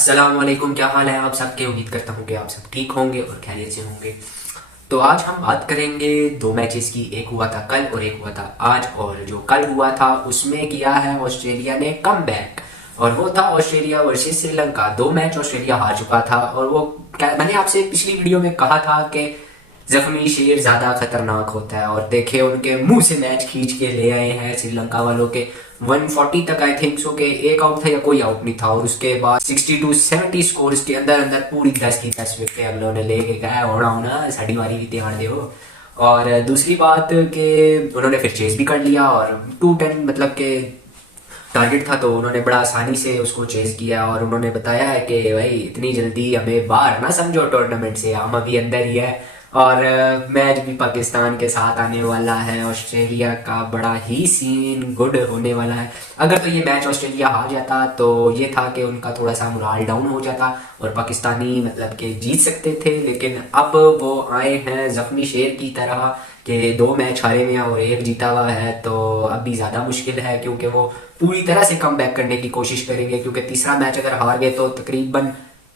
अस्सलाम वालेकुम। क्या हाल है आप सबके। उम्मीद करता हूँ कि आप सब ठीक होंगे और खैरियत से होंगे। तो आज हम बात करेंगे दो मैचेस की। एक हुआ था कल और एक हुआ था आज। और जो कल हुआ था उसमें किया है ऑस्ट्रेलिया ने कम बैक, और वो था ऑस्ट्रेलिया वर्सेस श्रीलंका। दो मैच ऑस्ट्रेलिया हार चुका था, और वो मैंने आपसे पिछली वीडियो में कहा था कि जख्मी शेर ज्यादा खतरनाक होता है, और देखे उनके मुंह से मैच खींच के ले आए हैं श्रीलंका वालों के। 140 तक आई थिंक सो के एक आउट था या कोई आउट नहीं था, और उसके बाद 60-70 स्कोर के अंदर अंदर पूरी 10 की 10 विकेटें अगलों ने लेके गए। होना साड़ी वारी भी ध्यान दो। और दूसरी बात कि उन्होंने फिर चेस भी कर लिया, और 210 मतलब के टारगेट था, तो उन्होंने बड़ा आसानी से उसको चेस किया। और उन्होंने बताया है कि भाई इतनी जल्दी हमें बाहर ना समझो टूर्नामेंट से, हम अभी अंदर ही है। और मैच भी पाकिस्तान के साथ आने वाला है। ऑस्ट्रेलिया का बड़ा ही सीन गुड होने वाला है। अगर तो ये मैच ऑस्ट्रेलिया हार जाता तो ये था कि उनका थोड़ा सा मोराल डाउन हो जाता और पाकिस्तानी मतलब कि जीत सकते थे, लेकिन अब वो आए हैं जख्मी शेर की तरह कि दो मैच हारे हुए हैं और एक जीता हुआ है। तो अभी ज़्यादा मुश्किल है, क्योंकि वो पूरी तरह से कम बैक करने की कोशिश करेंगे, क्योंकि तीसरा मैच अगर हार गए तो तकरीबन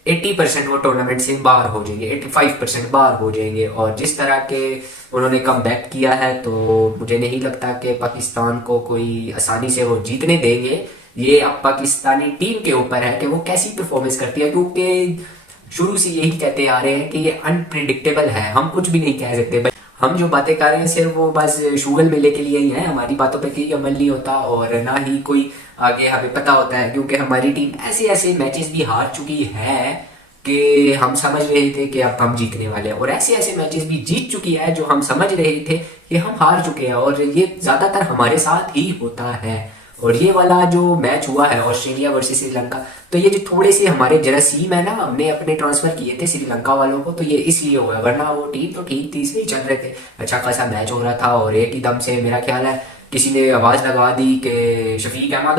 80% वो टूर्नामेंट से बाहर हो जाएंगे, 85% बाहर हो जाएंगे। और जिस तरह के उन्होंने कम बैक किया है, तो मुझे नहीं लगता कि पाकिस्तान को कोई आसानी से वो जीतने देंगे। ये अब पाकिस्तानी टीम के ऊपर है कि वो कैसी परफॉर्मेंस करती है, क्योंकि शुरू से यही कहते आ रहे हैं कि ये अनप्रिडिक्टेबल है, हम कुछ भी नहीं कह सकते। हम जो बातें कर रहे हैं सिर्फ वो बस शुगल मेले के लिए ही है, हमारी बातों पे कोई अमल नहीं होता और ना ही कोई आगे हमें पता होता है, क्योंकि हमारी टीम ऐसे ऐसे मैचेस भी हार चुकी है कि हम समझ रहे थे कि अब हम जीतने वाले हैं, और ऐसे ऐसे मैचेस भी जीत चुकी है जो हम समझ रहे थे कि हम हार चुके हैं। और ये ज़्यादातर हमारे साथ ही होता है। और ये वाला जो मैच हुआ है ऑस्ट्रेलिया वर्सेस श्रीलंका, तो ये जो थोड़े से हमारे जरासीम है ना, हमने अपने ट्रांसफर किए थे श्रीलंका वालों को, तो ये इसलिए हुआ, वरना वो टीम तो ठीक थी, सही चल रहे थे, अच्छा खासा मैच हो रहा था। और एक ही दम से मेरा ख्याल है किसी ने आवाज़ लगा दी कि शफीक अहमद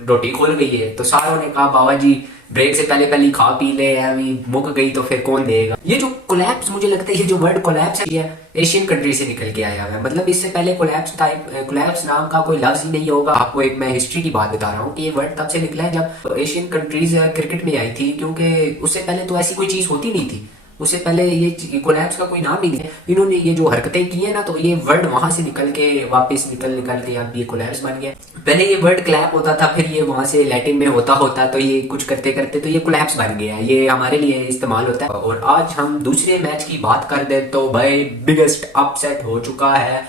रोटी खोल गई है, तो सारों ने कहा बाबा जी ब्रेक से पहले पहले खा पी ले, अभी मुक गई तो फिर कौन देगा। ये जो कोलैप्स, मुझे लगता है ये जो वर्ड कोलैप्स है ये एशियन कंट्री से निकल के आया है। मतलब इससे पहले कोलैप्स नाम का कोई लफ्ज ही नहीं होगा। आपको एक मैं हिस्ट्री की बात बता रहा हूँ कि ये वर्ड तब से निकला है जब एशियन कंट्रीज क्रिकेट में आई थी, क्योंकि उससे पहले तो ऐसी कोई चीज होती नहीं थी। उससे पहले ये कोलैप्स का कोई नाम नहीं है। इन्होंने ये जो हरकतें की है ना, तो ये वर्ड वहां से निकल के वापस निकल के अब ये कोलैप्स बन गया। पहले ये वर्ड क्लैप होता था, फिर ये वहां से लैटिन में होता तो ये कुछ करते करते तो ये कोलैप्स बन गया। ये हमारे लिए इस्तेमाल होता है। और आज हम दूसरे मैच की बात कर दे तो भाई बिगेस्ट अपसेट हो चुका है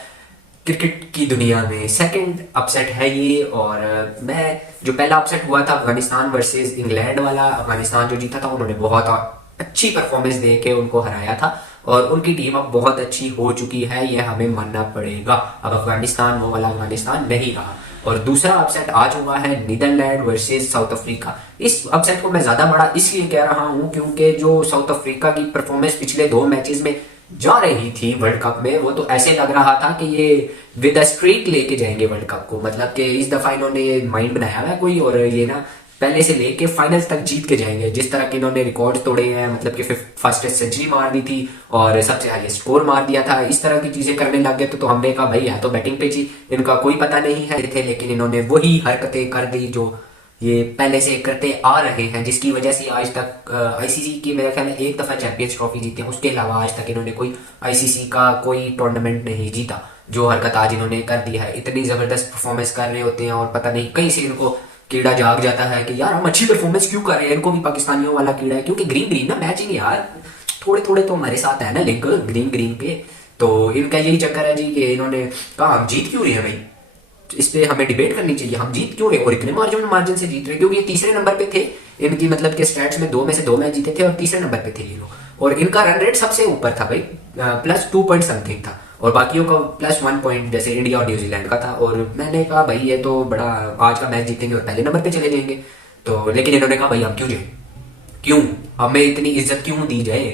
क्रिकेट की दुनिया में। सेकंड अपसेट है ये। और मैं जो पहला अपसेट हुआ था अफगानिस्तान वर्सेस इंग्लैंड वाला, अफगानिस्तान जो जीता था उन्होंने बहुत अच्छी परफॉर्मेंस दे के उनको हराया था, और उनकी टीम अब बहुत अच्छी हो चुकी है, ये हमें मानना पड़ेगा। अब अफगानिस्तान वो वाला अफगानिस्तान नहीं रहा। और दूसरा अपसेट आज हुआ है नीदरलैंड वर्सेस साउथ अफ्रीका। इस अपसेट को मैं ज्यादा बड़ा इसलिए कह रहा हूं क्योंकि जो साउथ अफ्रीका की परफॉर्मेंस पिछले दो मैचेस में जा रही थी वर्ल्ड कप में, वो तो ऐसे लग रहा था कि ये विद अ स्ट्रीक लेके जाएंगे वर्ल्ड कप को। मतलब कि इस दफा इन्होंने माइंड बनाया हुआ है कोई, और ये ना पहले से लेके फाइनल तक जीत के जाएंगे। जिस तरह के इन्होंने रिकॉर्ड तोड़े हैं, मतलब कि फास्टेस्ट सेंचुरी मार दी थी और सबसे हाईएस्ट स्कोर मार दिया था, इस तरह की चीजें करने लग गए तो हमने कहा भाई है तो बैटिंग पे जी इनका कोई पता नहीं है थे, लेकिन इन्होंने वही हरकतें कर दी जो ये पहले से करते आ रहे हैं, जिसकी वजह से आज तक आईसीसी की मेरे ख्याल में एक दफा चैंपियंस ट्रॉफी जीती है, उसके अलावा आज तक इन्होंने कोई आईसीसी का कोई टूर्नामेंट नहीं जीता। जो हरकत आज इन्होंने कर दी है, इतनी जबरदस्त परफॉर्मेंस कर रहे होते हैं और पता नहीं कहीं से इनको कीड़ा जाग जाता है कि यार हम अच्छी परफॉर्मेंस क्यों कर रहे हैं। इनको भी पाकिस्तानियों वाला कीड़ा है, क्योंकि ग्रीन ग्रीन ना मैच ही नहीं यार, थोड़े थोड़े तो हमारे साथ है ना लिंक ग्रीन ग्रीन के। तो इनका यही चक्कर है जी कि इन्होंने कहा हम जीत क्यों रहे हैं भाई, इस पे हमें डिबेट करनी चाहिए, हम जीत क्यों रहे और इतने मार्जिन से जीत रहे, क्योंकि ये तीसरे नंबर पे थे इनकी मतलब के स्टैट्स में, दो में से दो मैच जीते थे और तीसरे नंबर पे थे ये लोग। और इनका रन रेट सबसे ऊपर था भाई, +2 पॉइंट समथिंग था, और बाकियों का +1 पॉइंट जैसे इंडिया और न्यूजीलैंड का था। और मैंने कहा भाई ये तो बड़ा आज का मैच जीतेंगे और पहले नंबर पे चले जाएंगे। तो लेकिन इन्होंने कहा भाई हम क्यों जाए, क्यों हमें इतनी इज्जत क्यों दी जाए,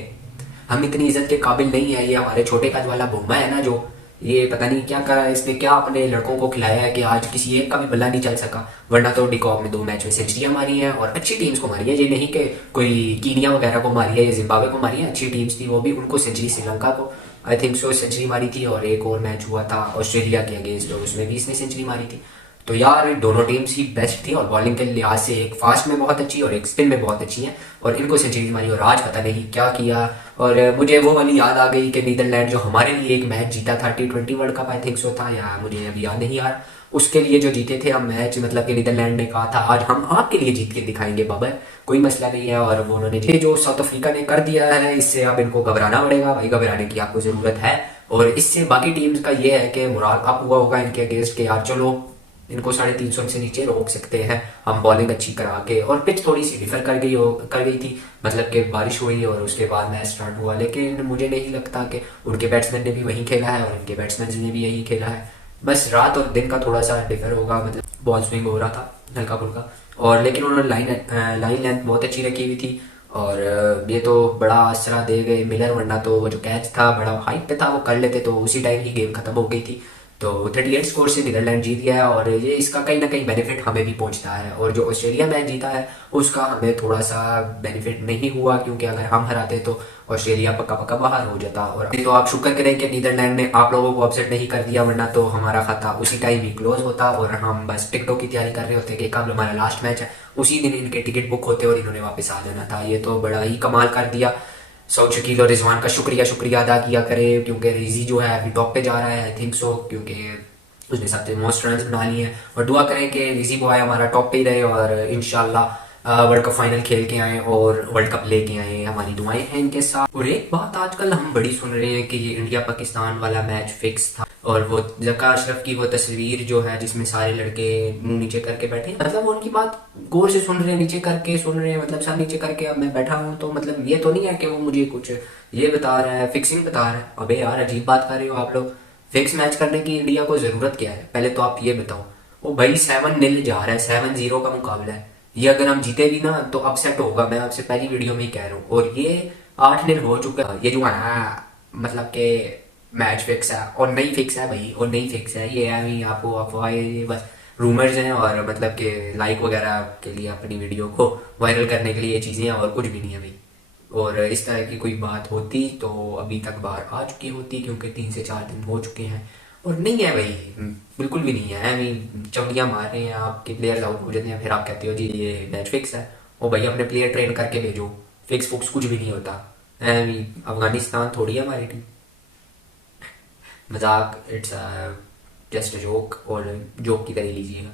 हम इतनी इज्जत के काबिल नहीं है। ये हमारे छोटे कद वाला भूमा है ना, जो ये पता नहीं क्या करा, इसने क्या अपने लड़कों को खिलाया है कि आज किसी एक का भी बल्ला नहीं चल सका। वरना तो डिकॉक में 2 मैच में सेंचुरियां मारी हैं और अच्छी टीम्स को मारी है, ये नहीं कि कोई कीनिया वगैरह को मारी है या जिम्बाब्वे को मारी है, अच्छी टीम्स थी वो भी, उनको सेंचुरी श्रीलंका को आई थिंक सो सेंचुरी मारी थी, और एक और मैच हुआ था ऑस्ट्रेलिया के अगेंस्ट और उसमें भी इसने सेंचुरी मारी थी। तो यार दोनों टीम्स ही बेस्ट थी और बॉलिंग के लिहाज से एक फास्ट में बहुत अच्छी और एक स्पिन में बहुत अच्छी है और इनको सेंचुरी मारी और आज पता नहीं क्या किया। और मुझे वो वाली याद आ गई कि नीदरलैंड जो हमारे लिए एक मैच जीता था T20 world cup I think so था, या मुझे अभी याद नहीं यार, उसके लिए जो जीते थे हम मैच, मतलब कि नीदरलैंड ने कहा था आज हम आपके लिए जीत के दिखाएंगे बाबर, कोई मसला नहीं है। और वो उन्होंने जो साउथ अफ्रीका ने कर दिया है, इससे अब इनको घबराना पड़ेगा भाई, घबराने की आपको ज़रूरत है। और इससे बाकी टीम्स का ये है कि मोराल अप हुआ होगा इनके अगेंस्ट के यार चलो इनको 350 से नीचे रोक सकते हैं हम बॉलिंग अच्छी करा के। और पिच थोड़ी सी डिफर कर गई थी, मतलब कि बारिश हुई और उसके बाद मैच स्टार्ट हुआ, लेकिन मुझे नहीं लगता कि उनके बैट्समैन ने भी वहीं खेला है और इनके बैट्समैन ने भी यहीं खेला है, बस रात और दिन का थोड़ा सा डिफर होगा, मतलब बॉल स्विंग हो रहा था हल्का फुल्का। और लेकिन उन्होंने लाइन लेंथ बहुत अच्छी रखी हुई थी और ये तो बड़ा असरा दे गए मिलर, वरना तो वो जो कैच था बड़ा हाइट पे था, वो कर लेते तो उसी टाइम ही गेम खत्म हो गई थी। तो 38 स्कोर से नीदरलैंड जीत गया है और ये इसका कहीं ना कहीं बेनिफिट हमें भी पहुंचता है। और जो ऑस्ट्रेलिया मैच जीता है उसका हमें थोड़ा सा बेनिफिट नहीं हुआ, क्योंकि अगर हम हराते तो ऑस्ट्रेलिया पक्का पक्का बाहर हो जाता। और तो आप शुक्र करें कि नीदरलैंड ने आप लोगों को अपसेट नहीं कर दिया, वरना तो हमारा खाता उसी टाइम ही क्लोज होता और हम बस टिकटों की तैयारी कर रहे होते कि कब हमारा लास्ट मैच है, उसी दिन इनके टिकट बुक होते और इन्होंने वापस आ जाना था। ये तो बड़ा ही कमाल कर दिया। सऊद शकील और रिजवान का शुक्रिया अदा किया करे, क्योंकि रिजी जो है अभी टॉप पे जा रहा है आई थिंक सो, क्योंकि उसने सबसे मोस्ट रन बना लिए हैं। और दुआ करें कि रिजी बॉय हमारा टॉप पे ही रहे और इंशाल्लाह वर्ल्ड कप फाइनल खेल के आए और वर्ल्ड कप लेके आए, हमारी दुआएं हैं इनके साथ। और एक बात आजकल हम बड़ी सुन रहे हैं कि ये इंडिया पाकिस्तान वाला मैच फिक्स था और वो जक्का अशरफ की वो तस्वीर जो है जिसमें सारे लड़के मुंह नीचे करके बैठे हैं, मतलब वो उनकी बात गौर से सुन रहे हैं, नीचे करके सुन रहे हैं, मतलब सर नीचे करके अब मैं बैठा हूँ, तो मतलब ये तो नहीं है कि वो मुझे कुछ ये बता रहा है, फिक्सिंग बता रहा है। अबे यार अजीब बात कर रहे हो आप लोग, फिक्स मैच करने की इंडिया को जरूरत क्या है, पहले तो आप ये बताओ। वो भाई 7-0 जा रहा है, 7-0 का मुकाबला है, ये अगर हम जीते भी ना तो अपसेट होगा, मैं आपसे पहली वीडियो में ही कह रहा हूँ। और ये 8-0 हो चुका है, ये जो है मतलब के मैच फिक्स है और नहीं फिक्स है भाई, और नहीं फिक्स है, ये है आपको अफवाह, ये बस रूमर्स हैं और मतलब के लाइक वगैरह के लिए अपनी वीडियो को वायरल करने के लिए ये चीज़ें हैं और कुछ भी नहीं है भाई। और इस तरह की कोई बात होती तो अभी तक बाहर आ चुकी होती, क्योंकि 3 से 4 दिन हो चुके हैं और नहीं है भाई, बिल्कुल भी नहीं है। अभी चमड़ियाँ मार रहे हैं, आपके प्लेयर्स आउट हो जाते हैं, फिर आप कहते हो जी ये मैच फिक्स है। ओ भाई अपने प्लेयर ट्रेन करके भेजो, फिक्स फुक्स कुछ भी नहीं होता। अफगानिस्तान थोड़ी है हमारी टीम, मजाक, इट्स जस्ट अ जोक और जोक की तरह लीजिएगा।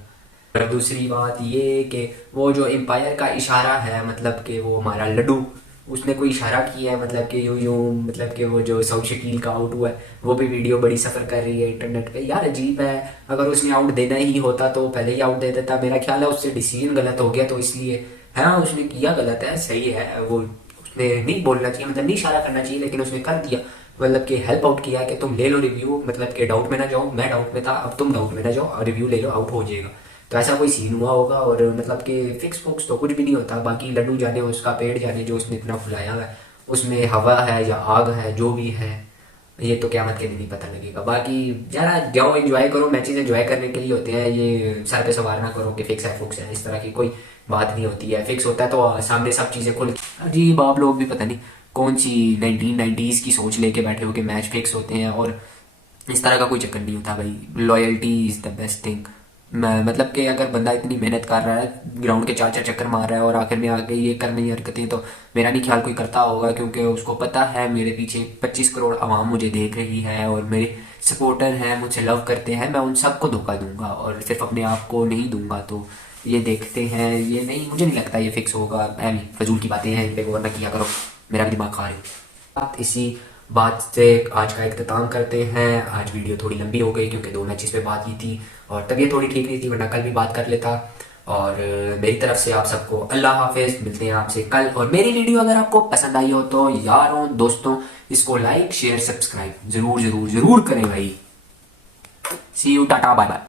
और दूसरी बात ये कि वो जो एम्पायर का इशारा है, मतलब कि वो हमारा लड्डू, उसने कोई इशारा किया है, मतलब कि यूं यूं, मतलब कि वो जो सऊद शकील का आउट हुआ है वो भी वीडियो बड़ी सफ़र कर रही है इंटरनेट पे, यार अजीब है। अगर उसने आउट देना ही होता तो पहले ही आउट दे देता, मेरा ख्याल है उससे डिसीजन गलत हो गया तो इसलिए, हाँ उसने किया गलत है, सही है, वो उसने नहीं बोलना चाहिए, मतलब नहीं इशारा करना चाहिए, लेकिन उसने कर दिया, मतलब कि हेल्प आउट किया कि तुम ले लो रिव्यू, मतलब कि डाउट में ना जाओ, मैं डाउट में था अब तुम डाउट में ना जाओ और रिव्यू ले लो, आउट हो जाएगा। तो ऐसा कोई सीन हुआ होगा और मतलब कि फिक्स फुक्स तो कुछ भी नहीं होता। बाकी लड्डू जाने उसका पेड़ जाने जो उसने इतना फुलाया हुआ है उसमें हवा है या आग है जो भी है, ये तो क़यामत के दिन ही पता लगेगा। बाकी जरा जाओ एंजॉय करो, मैचेस एंजॉय करने के लिए होते हैं, ये सर पे सवार ना करो कि फिक्स है फुक्स है, इस तरह की कोई बात नहीं होती है। फिक्स होता है तो सामने सब चीज़ें खुल, अजीब आप लोग भी पता नहीं कौन सी 1990s की सोच लेके बैठे हो कि मैच फिक्स होते हैं, और इस तरह का कोई चक्कर नहीं होता भाई। Loyalty is the best thing, मतलब कि अगर बंदा इतनी मेहनत कर रहा है, ग्राउंड के 4-4 चक्कर मार रहा है और आखिर में आके ये करने हरकतें, तो मेरा नहीं ख्याल कोई करता होगा, क्योंकि उसको पता है मेरे पीछे 25 करोड़ आवाम मुझे देख रही है और मेरे सपोर्टर हैं, मुझे लव करते हैं, मैं उन सबको धोखा दूंगा और सिर्फ अपने आप को नहीं दूंगा। तो ये देखते हैं, ये नहीं, मुझे नहीं लगता ये फिक्स होगा, फजूल की बातें हैं, इन पर गौर ना किया करो, मेरा भी दिमाग खा रही है। इसी बात से आज का इख्तिताम करते हैं। आज वीडियो थोड़ी लंबी हो गई क्योंकि 2 मैचेस पे बात की थी और तबीयत थोड़ी ठीक नहीं थी, वरना कल भी बात कर लेता। और मेरी तरफ से आप सबको अल्लाह हाफिज़, मिलते हैं आपसे कल। और मेरी वीडियो अगर आपको पसंद आई हो तो यारों दोस्तों इसको लाइक शेयर सब्सक्राइब ज़रूर ज़रूर ज़रूर करें भाई। सी यू, टाटा बाय बाय।